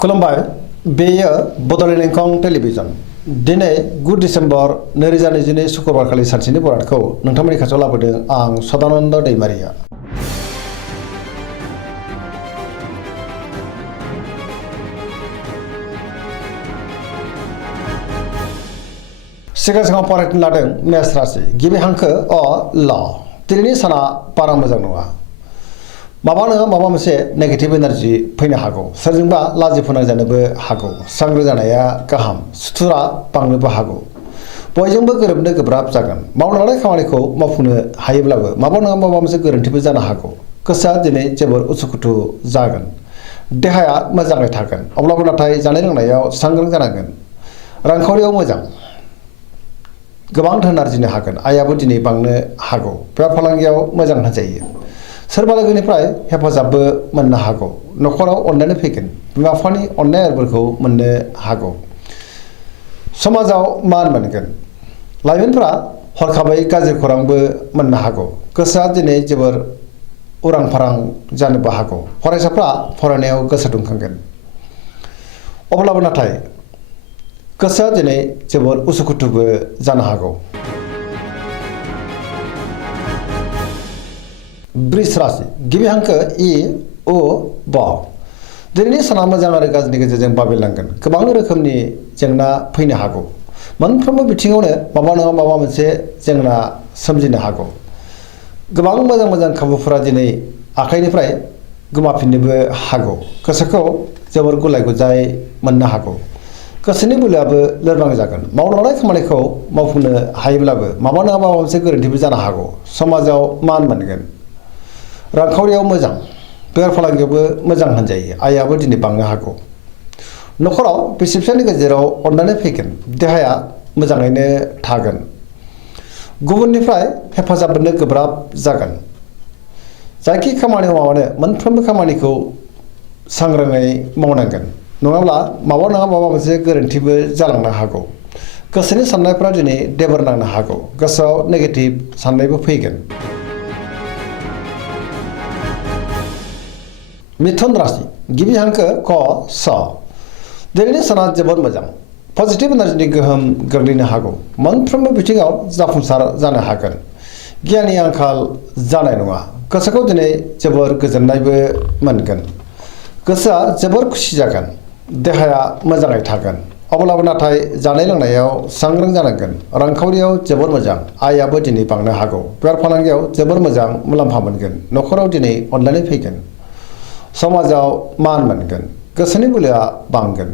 खुलुमबाय बेयो बड'लेण्ड इंखं टेलिभिजन दिनै 9 डिसेम्बर 2022 शुक्रबारखालि सानसेनि बरादखौ नोंथांमोननि खाथियाव लाबोदों आं सदानन्द दैमारिया। सिगां फरायनो लादों मेष राशि गिबि हांखो अ ल दिनैनि साना बारा मोजां नङा। माबा नङा माबा मोनसे नेगेटिभ एनार्जि फैनो हागौ, सोरजोंबा लाजि फोनांजानोबो हागौ, सांग्रां जानाया गाहाम, सुथुरा बांनोबो हागौ, बयजोंबो गोरोबनो गोब्राब जागोन। मावनो लानाय खामानिखौ मावफुंनो हायोब्लाबो माबा नङा माबा मोनसे गोरोन्थिबो जानो हागौ। गोसोआ दिनै जोबोर उसुखुथु जागोन, देहाया मोजाङै थागोन, अब्लाबो नाथाय जानाय लोंनायाव सांग्रां जानांगोन। रांखावरियाव मोजां, गोबां धोन आरजिनो हागोन, आयाबो दिनै बांनो हागौ, बेफार फालांगियाव मोजां होनजायो। सोरबा लोगोनिफ्राय हेफाजाबबो मोननो हागौ, न'खराव अननायानो फैगोन, बिमा बिफानि अननाय आरिफोरखौ मोननो हागौ, समाजाव मान मोनगोन। लाइमोनफोरा हरखाबै गाज्रि खौरांबो मोननो हागौ, गोसोआ दिनै जोबोर उरां फारां जानोबो हागौ, फरायसाफ्रा फरायनायाव गोसो दुंखांगोन, अब्लाबो नाथाय गोसोआ दिनै जोबोर उसुखुथुबो जानो हागौ। वृष राशि गिबि हांखो इ उ ब दिनैनि साना मोजां आरो गाज्रिनि गेजेरजों बाबेरलांगोन। गोबां रोखोमनि जेंना फैनो हागौ, मोनफ्रोमबो बिथिङावनो माबा नङा माबा मोनसे जेंना सोमजिनो हागौ। गोबां मोजां खाबुफोरा दिनै आखाइनिफ्राय गोमाफिननोबो हागौ, गोसोखौ जोबोर गुलाय गुजाय मोननो हागौ, गोसोनि बोलोआबो लोरबां जागोन। मावनो लानाय खामानिखौ मावफुंनो हायोब्लाबो माबा नङा माबा मोनसे गोरोन्थिबो जानो हागौ, समाजाव मान मोनगोन। रांखावरियाव मोजां, बेफार फालांगियावबो मोजां होनजायो, आयाबो दिनै बांनो हागौ। न'खराव बिसि फिसायनि गेजेराव अननानै फैगोन, देहाया मोजाङैनो थागोन, गुबुननिफ्राय हेफाजाब मोननो गोब्राब जागोन। जायखि खामानि मावानो मोनफ्रोमबो खामानिखौ सांग्राङै मावनांगोन, नङाब्ला माबा नङा माबा मोनसे गोरोन्थिबो जालांनो हागौ। गोसोनि साननायफ्रा दिनै देबोर नांनो हागौ, गोसोआव नेगेटिभ साननायबो फैगोन। मिथुन राशि गिबि हांखो क स दिनैनि साना जोबोर मोजां, पजिटिभ एनार्जिनि गोहोम गोग्लैनो हागौ, मोनफ्रोमबो बिथिङाव जाफुंसार जानो हागोन, गियाननि आंखाल जानाय नङा, गोसोखौ दिनै जोबोर गोजोननायबो मोनगोन, गोसोआ जोबोर खुसि जागोन, देहाया मोजाङै थागोन, अब्लाबो नाथाय जानाय लोंनायाव सांग्रां जानांगोन। रांखावरियाव जोबोर मोजां, आयाबो दिनै बांनो हागौ, बेफार फालांगियाव जोबोर मोजां मुलाम्फा मोनगोन, न'खराव दिनै अनलायनाय फैगोन, समाजाव मान मोनगोन, गोसोनि बोलोआ बांगोन,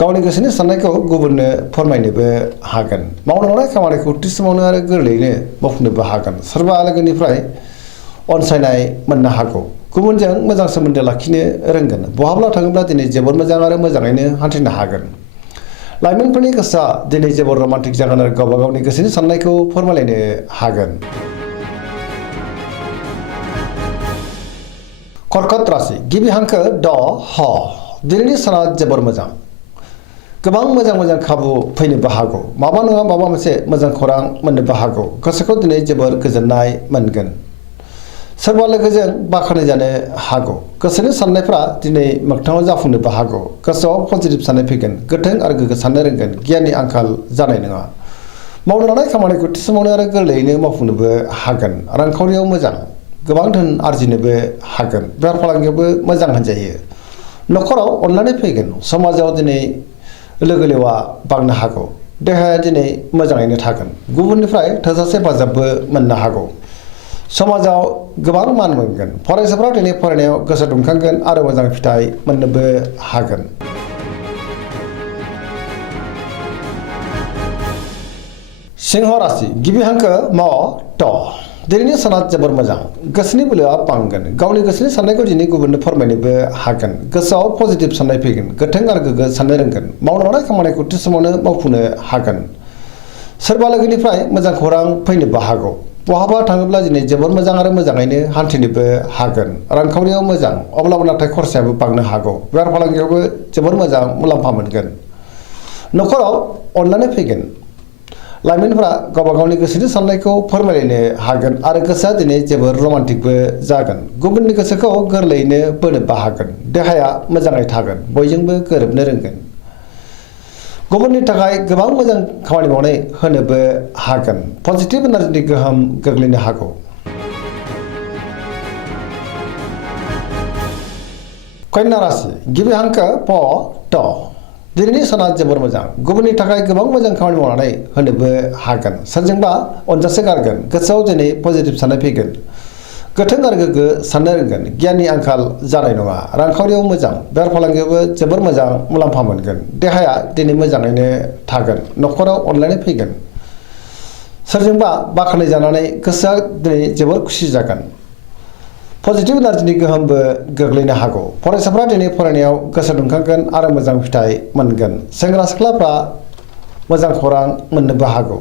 गावनि गोसोनि साननायखौ गुबुननो फोरमायनोबो हागोन, मावनो लानाय खामानिखौ थि समावनो आरो गोरलैयैनो मावफुंनोबो हागोन। सोरबा लोगोनिफ्राय अनसायनाय मोननो हागौ, गुबुनजों मोजां सोमोन्दो लाखिनो रोंगोन, बहाब्ला थाङोब्ला दिनै जोबोर मोजां आरो मोजाङैनो हान्थिनो हागोन। लाइमोनफोरनि गोसोआ दिनै जोबोर रमान्टिक जागोन आरो गावबा गावनि गोसोनि साननायखौ फोरमायलायनो हागोन। कर्कट राशि गिबि हांखो ड ह दिनैनि साना जोबोर मोजां, गोबां मोजां खाबु फैनोबो हागौ, माबा नङा माबा मोनसे मोजां खौरां मोननोबो हागौ, गोसोखौ दिनै जोबोर गोजोननाय मोनगोन। सोरबा लोगोजों बाख्नाय जानो हागौ, गोसोनि साननायफ्रा दिनै मोगथाङाव जाफुंनोबो हागौ, गोसोआव पजिटिभ साननाय फैगोन, गोथों आरो गोग्गो साननो रोंगोन, गियाननि आंखाल जानाय नङा, मावनो लानाय खामानिखौ थि समावनो आरो गोरलैयैनो मावफुंनोबो हागोन। रांखावरियाव मोजां, गोबां धोन आरजिनोबो हागोन, बेफार फालांगियावबो मोजां होनजायो, न'खराव अनलायनाय फैगोन, समाजाव दिनै लोगो लेवा बांनो हागौ, देहाया दिनै मोजाङैनो थागोन, गुबुननिफ्राय थोजासे हेफाजाबबो मोननो हागौ, समाजाव गोबां मान मोनगोन, फरायसाफ्रा दिनै फरायनायाव गोसो दुंखांगोन आरो मोजां फिथाइ मोननोबो हागोन। सिंह राशि गिबि हांखो म ट दिनैनि साना जोबोर मोजां, गोसोनि बोलोआ बांगोन, गावनि गोसोनि साननायखौ दिनै गुबुननो फोरमायनोबो हागोन, गोसोआव पजिटिभ साननाय फैगोन, गोथों आरो गोग्गो साननो रोंगोन, मावनो लानाय खामानिखौ थि समावनो मावफुंनो हागोन। सोरबा लोगोनिफ्राय मोजां खौरां फैनोबो हागौ, बहाबा थाङोब्ला दिनै जोबोर मोजां आरो मोजाङैनो हान्थिनोबो हागोन। रांखावरियाव मोजां, अब्लाबो नाथाय खरसायाबो बांनो हागौ, बेफार फालांगियावबो जोबोर मोजां मुलाम्फा मोनगोन, न'खराव अनलायनाय फैगोन, लाइमोनफोरा गावबा गावनि गोसोनि साननायखौ फोरमायलायनो हागोन आरो गोसोआ दिनै जोबोर रमान्टिकबो जागोन। गुबुननि गोसोखौ गोरलैयैनो बोनोबो हागोन। देहाया मोजाङै थागोन। बयजोंबो गोरोबनो रोंगोन। गुबुननि थाखाय गोबां मोजां खामानि मावनानै होनोबो हागोन। पजिटिभ एनार्जिनि गोहोम गोग्लैनो हागौ। कन्या राशि गिबि हांखो प ट दिनैनि साना जोबोर मोजां। गुबुननि थाखाय गोबां मोजां खामानि मावनानै होनोबो हागोन। सोरजोंबा अनजासे गारगोन। गोसोआव दिनै पजिटिभ साननाय फैगोन। गोथों आरो गोग्गो साननो रोंगोन। गियाननि आंखाल जानाय नङा। रांखावरियाव मोजां। बेफार फालांगियावबो जोबोर मोजां मुलाम्फा मोनगोन। देहाया दिनै मोजाङैनो थागोन। न'खराव अनलायनाय फैगोन। सोरजोंबा बाख्नाय जानानै गोसोआ दिनै जोबोर खुसि जागोन। पजिटिभ एनार्जिनि गोहोमबो गोग्लैनो हागौ। फरायसाफ्रा दिनै फरायनायाव गोसो दुंखांगोन आरो मोजां फिथाइ मोनगोन। सेंग्रा सिख्लाफ्रा मोजां खौरां मोननोबो हागौ।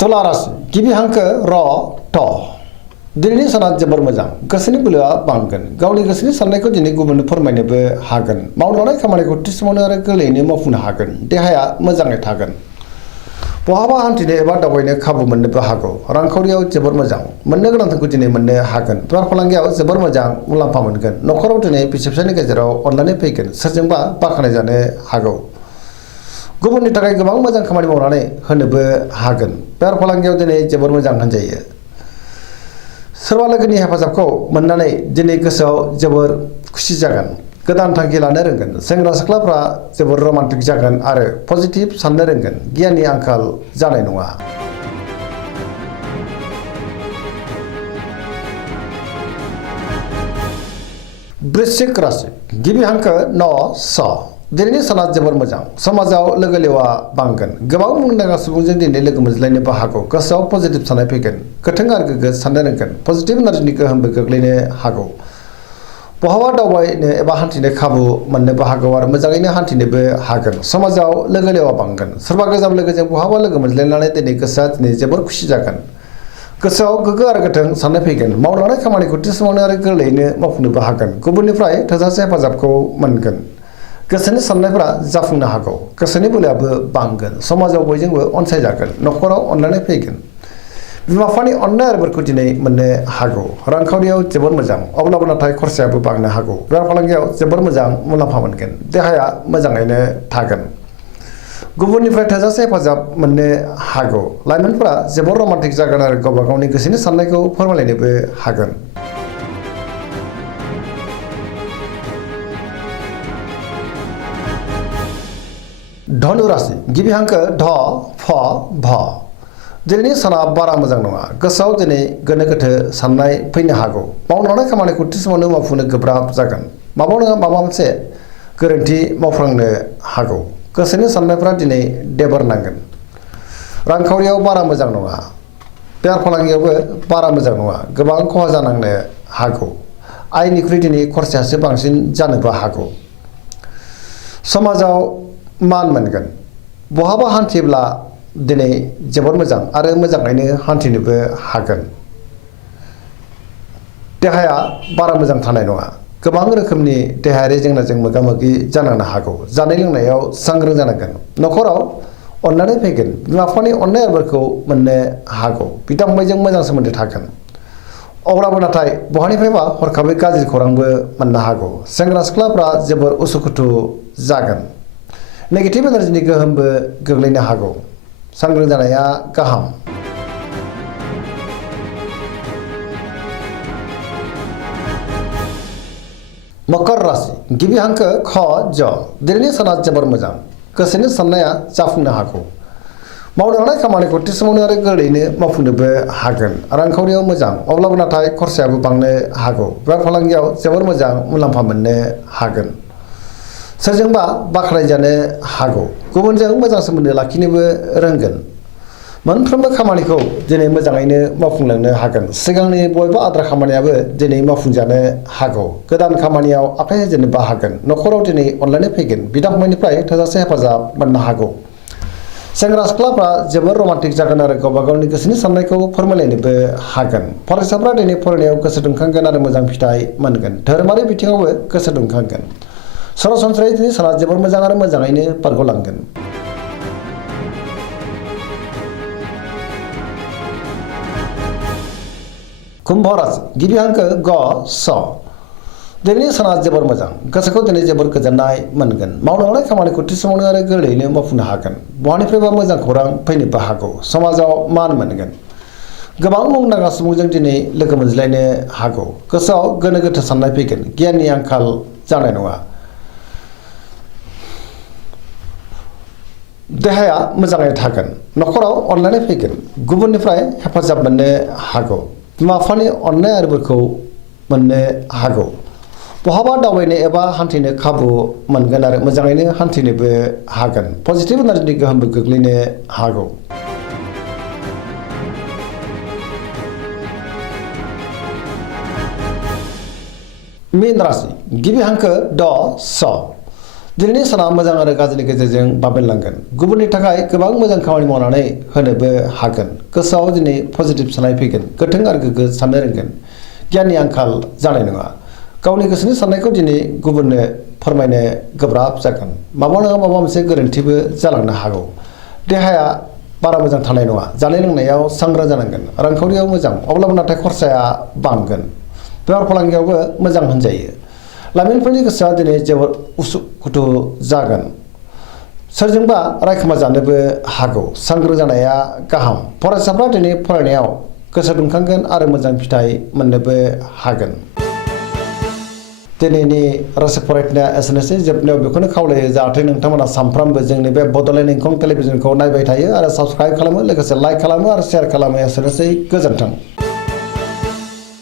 तुला राशि गिबि हांखो र ट दिनैनि साना जोबोर मोजां। गोसोनि बोलोआ बांगोन। गावनि गोसोनि साननायखौ दिनै गुबुननो फोरमायनोबो हागोन। मावनो लानाय खामानिखौ थि समावनो आरो गोरलैयैनो मावफुंनो हागोन। देहाया मोजाङै थागोन। बहाबा हान्थिनो एबा दावबायनो खाबु मोननोबो हागौ। रांखावरियाव जोबोर मोजां। मोननो गोनांखौ दिनै मोननो हागोन। बेफार फालांगियाव जोबोर मोजां मुलाम्फा मोनगोन। न'खराव दिनै बिसि फिसायनि गेजेराव अनलायनाय फैगोन। सोरजोंबा बाख्नाय जानो हागौ। गुबुननि थाखाय गोबां मोजां खामानि मावनानै होनोबो हागोन। बेफार फालांगियाव दिनै जोबोर मोजां होनजायो। सोरबा लोगोनि हेफाजाबखौ मोननानै दिनै गोसोआव जोबोर खुसि जागोन। गोदान थांखि लानो रोंगोन। सेंग्रा सिख्लाफ्रा जोबोर रमान्टिक जागोन आरो पजिटिभ साननो रोंगोन। गियाननि आंखाल जानाय नङा। वृश्चिक राशि गिबि हांखो न स दिनैनि साना जोबोर मोजां। समाजाव लोगो लेवा बांगोन। गोबां मुंदांखा सुबुंजों दिनै लोगो मोनज्लायनोबो हागौ। गोसोआव पजिटिभ साननाय फैगोन। गोथों आरो गोग्गो साननो रोंगोन। पजिटिभ एनार्जिनि गोहोमबो गोग्लैनो हागौ। बहाबा दावबायनो एबा हान्थिनो खाबु मोननोबो हागौ आरो मोजाङैनो हान्थिनोबो हागोन। समाजाव लोगो लेवा बांगोन। सोरबा गोजाम लोगोजों बहाबा लोगो मोनज्लायनानै दिनै गोसोआ दिनै जोबोर खुसि जागोन। गोसोआव गोग्गो आरो गोथों साननाय फैगोन। मावनो लानाय खामानिखौ थि समावनो आरो गोरलैयैनो मावफुंनोबो हागोन। गुबुननिफ्राय थोजासे हेफाजाबखौ मोनगोन। गोसोनि साननायफोरा जाफुंनो हागौ। गोसोनि बोलोआबो बांगोन। समाजाव बयजोंबो अनसायजागोन। न'खराव अनलायनाय फैगोन। बिमा बिफानि अननाय आरो बोरखौ दिनै मोननो हागौ। रांखावरियाव जोबोर मोजां। अब्लाबो नाथाय खरसायाबो बांनो हागौ। बेफार फालांगियाव जोबोर मोजां मुलाम्फा मोनगोन। देहाया मोजाङैनो थागोन। गुबुननिफ्राय थोजासे हेफाजाब मोननो हागौ। लाइमोनफोरा जोबोर रमान्टिक जागोन आरो गावबा गावनि गोसोनि साननायखौ फोरमायलायनोबो हागोन। धनु राशि गिबि हांखो ध फ भ दिनैनि साना बारा मोजां नङा। गोसोआव दिनै गोनो गोथो साननाय फैनो हागौ। मावनो लानाय खामानिखौ थि समावनो मावफुंनो गोब्राब जागोन। माबा नङा माबा मोनसे गोरोन्थि मावफ्लांनो हागौ। गोसोनि साननायफ्रा दिनै देबोर नांगोन। रांखावरियाव बारा मोजां नङा। बेफार फालांगियावबो बारा मोजां नङा। गोबां खहा जानांनो हागौ। आयनिख्रुइ दिनै खरसायासो बांसिन जानोबो हागौ। समाजाव मान मोनगोन। बहाबा हान्थिब्ला दिनै जोबोर मोजां आरो मोजाङैनो हान्थिनोबो हागोन। देहाया बारा मोजां थानाय नङा। गोबां रोखोमनि देहायारि जेंनाजों मोगा मोगि जानांनो हागौ। जानाय लोंनायाव सांग्रां जानांगोन। न'खराव अनलायनाय फैगोन। बिमा बिफानि अननाय आरोफोरखौ मोननो हागौ। बिदा फंबायजों मोजां सोमोन्दो थागोन। अब्लाबो नाथाय बहानिफ्रायबा हरखाबै गाज्रि खौरांबो मोननो हागौ। सेंग्रा सिख्लाफ्रा जोबोर उसुखुथु जागोन। नेगेटिभ एनार्जिनि गोहोमबो गोग्लैनो हागौ। सांग्रां जानाया गाहाम। मकर राशि गिबि हांखो ख ज दिनैनि साना जोबोर मोजां। गोसोनि साननाया जाफुंनो हागौ। मावनो लानाय खामानिखौ थि समावनो आरो गोरलैयैनो मावफुंनोबो हागोन। रांखावरियाव मोजां। अब्लाबो नाथाय खरसायाबो बांनो हागौ। बेफार फालांगियाव जोबोर मोजां मुलाम्फा मोननो हागोन। सोरजोंबा बाख्नायजानो हागौ। गुबुनजों मोजां सोमोन्दो लाखिनोबो रोंगोन। मोनफ्रोमबो खामानिखौ दिनै मोजाङैनो मावफुंलांनो हागोन। सिगांनि बबेबा आद्रा खामानियाबो दिनै मावफुंजानो हागौ। गोदान खामानियाव आखाइ होजेननोबो हागोन। न'खराव दिनै अनलायनाय फैगोन। बिदा फंबायनिफ्राय थोजासे हेफाजाब मोननो हागौ। सेंग्रा सिख्लाफ्रा जोबोर रमान्टिक जागोन आरो गावबा गावनि गोसोनि साननायखौ फोरमायलायनोबो हागोन। फरायसाफ्रा दिनै फरायनायाव गोसो दुंखांगोन आरो मोजां फिथाइ मोनगोन। धोरोमारि बिथिङावबो गोसो दुंखांगोन। सरासनस्रायै दिनै साना जोबोर मोजां आरो मोजाङैनो बारग'लांगोन। कुम्भ राशि गिबि हांखो ग स दिनैनि साना जोबोर मोजां गोसोखौ दिनै जोबोर गोजोननाय मोनगोन मावनो हानाय खामानिखौ थि समावनो आरो गोरलैयैनो मावफुंनो हागोन बहानिफ्रायबा मोजां खौरां फैनोबो हागौ समाजाव मान मोनगोन गोबां मुंदांखा सुबुंजों दिनै लोगो मोनज्लायनो हागौ गोसोआव गोनो गोथो साननाय फैगोन गियाननि आंखाल जानाय नङा देहाया मोजाङै थागोन न'खराव अनलायनाय फैगोन गुबुननिफ्राय हेफाजाब मोननो हागौ बिमा बिफानि अननाय आरो बोरखौ मोननो हागौ बहाबा दावबायनो एबा हान्थिनो खाबु मोनगोन आरो मोजाङैनो हान्थिनोबो हागोन पजिटिभ एनार्जिनि गोहोमबो गोग्लैनो हागौ। मीन राशि गिबि हांखो ड स दिनैनि साना मोजां आरो गाज्रिनि गेजेरजों बाबेनलांगोन गुबुननि थाखाय गोबां मोजां खामानि मावनानै होनोबो हागोन गोसोआव दिनै पजिटिभ साननाय फैगोन गोथों आरो गोग्गो साननो रोंगोन गियाननि आंखाल जानाय नङा गावनि गोसोनि साननायखौ दिनै गुबुननो फोरमायनो गोब्राब जागोन माबा नङा माबा मोनसे गोरोन्थिबो जालांनो हागौ देहाया बारा मोजां थानाय नङा जानाय लोंनायाव सांग्रां जानांगोन रांखावरियाव मोजां अब्लाबो नाथाय खरसाया बांगोन बेफार फालांगियावबो मोजां होनजायो लाइमोनफोरनि गोसोआ दिनै जोबोर उसुखुथु जागोन सोरजोंबा रायखोमा जानोबो हागौ सांग्रां जानाया गाहाम फरायसाफ्रा दिनै फरायनायाव गोसो दुंखांगोन आरो मोजां फिथाइ मोननोबो हागोन। दिनैनि राशि फरायनाया एसेनोसै जोबनायाव बेखौनो खावलायो जाहाथे नोंथांमोना सानफ्रामबो जोंनि बे बड'लेण्ड इंखं टेलिभिजनखौ नायबाय थायो आरो साबस्क्राइब खालामो लोगोसे लाइक खालामो आरो शेयार खालामो एसेनोसै गोजोन्थों।